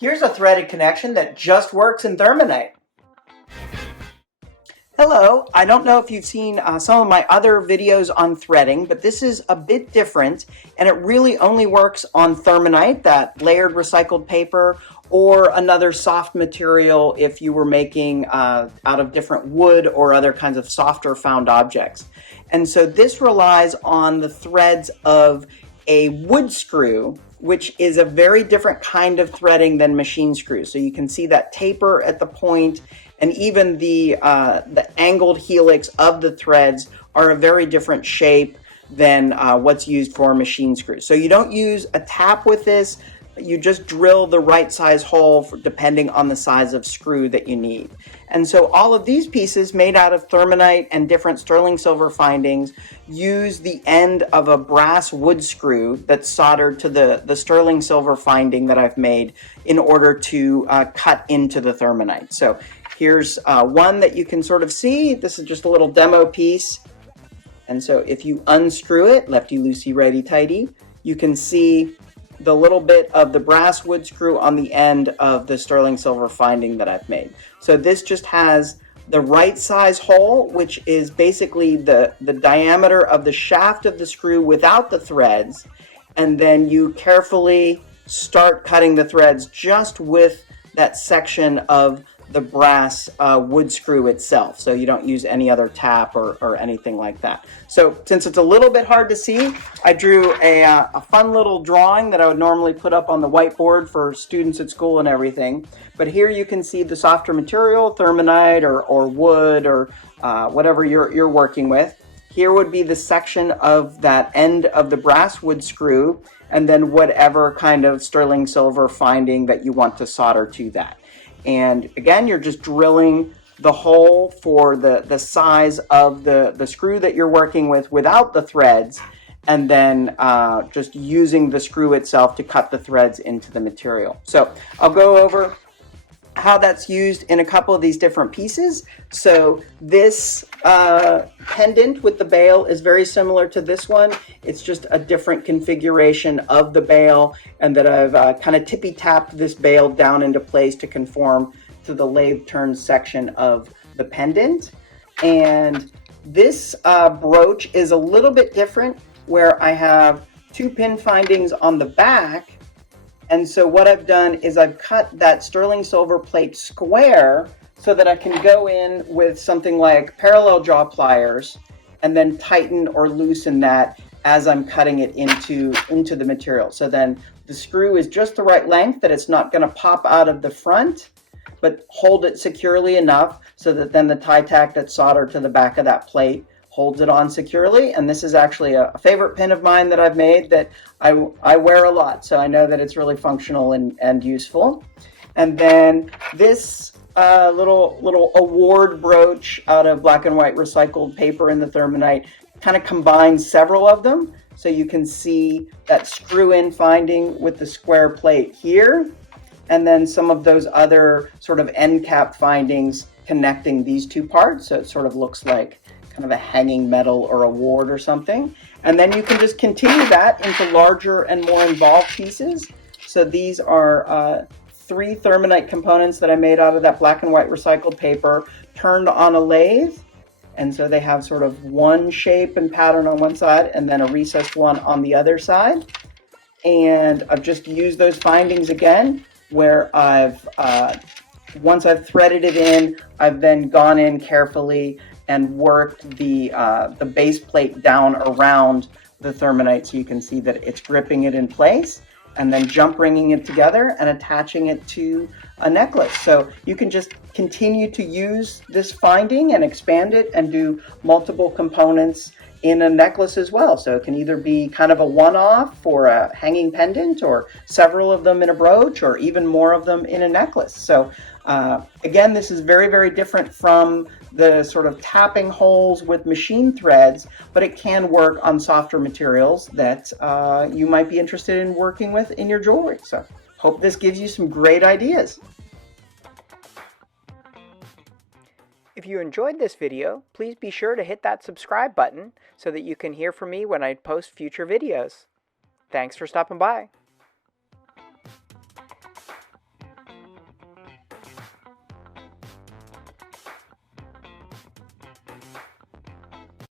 Here's a threaded connection that just works in Thurmanite. Hello, I don't know if you've seen some of my other videos on threading, but this is a bit different, and it really only works on Thurmanite, that layered recycled paper, or another soft material if you were making out of different wood or other kinds of softer found objects. And so this relies on the threads of a wood screw, which is a very different kind of threading than machine screws. So you can see that taper at the point, and even the angled helix of the threads are a very different shape than what's used for machine screws. So you don't use a tap with this. You just drill the right size hole depending on the size of screw that you need. And so all of these pieces made out of Thurmanite and different sterling silver findings use the end of a brass wood screw that's soldered to the sterling silver finding that I've made in order to cut into the Thurmanite. So here's one that you can sort of see. This is just a little demo piece. And so if you unscrew it, lefty loosey, righty tighty, you can see the little bit of the brass wood screw on the end of the sterling silver finding that I've made. So this just has the right size hole, which is basically the diameter of the shaft of the screw without the threads. And then you carefully start cutting the threads just with that section of the brass wood screw itself. So you don't use any other tap or anything like that. So since it's a little bit hard to see, I drew a fun little drawing that I would normally put up on the whiteboard for students at school and everything. But here you can see the softer material, Thurmanite or wood or whatever you're working with. Here would be the section of that end of the brass wood screw, and then whatever kind of sterling silver finding that you want to solder to that. And again, you're just drilling the hole for the size of the screw that you're working with without the threads, and then just using the screw itself to cut the threads into the material. So I'll go over how that's used in a couple of these different pieces. So this pendant with the bail is very similar to this one. It's just a different configuration of the bail, and that I've kind of tippy tapped this bail down into place to conform to the lathe turn section of the pendant. And this brooch is a little bit different, where I have two pin findings on the back. And so what I've done is I've cut that sterling silver plate square so that I can go in with something like parallel jaw pliers and then tighten or loosen that as I'm cutting it into the material. So then the screw is just the right length that it's not going to pop out of the front, but hold it securely enough so that then the tie tack that's soldered to the back of that plate holds it on securely. And this is actually a favorite pin of mine that I've made that I wear a lot, so I know that it's really functional and useful. And then this little award brooch out of black and white recycled paper in the Thurmanite kind of combines several of them. So you can see that screw-in finding with the square plate here, and then some of those other sort of end cap findings connecting these two parts. So it sort of looks like kind of a hanging medal or award or something. And then you can just continue that into larger and more involved pieces. So these are 3 Thurmanite components that I made out of that black and white recycled paper turned on a lathe. And so they have sort of one shape and pattern on one side and then a recessed one on the other side. And I've just used those findings again, where I've once I've threaded it in, I've then gone in carefully and worked the base plate down around the Thurmanite so you can see that it's gripping it in place, and then jump ringing it together and attaching it to a necklace. So you can just continue to use this finding and expand it and do multiple components in a necklace as well. So it can either be kind of a one-off for a hanging pendant, or several of them in a brooch, or even more of them in a necklace. So again, this is very, very different from the sort of tapping holes with machine threads, but it can work on softer materials that you might be interested in working with in your jewelry. So hope this gives you some great ideas. If you enjoyed this video, please be sure to hit that subscribe button so that you can hear from me when I post future videos. Thanks for stopping by.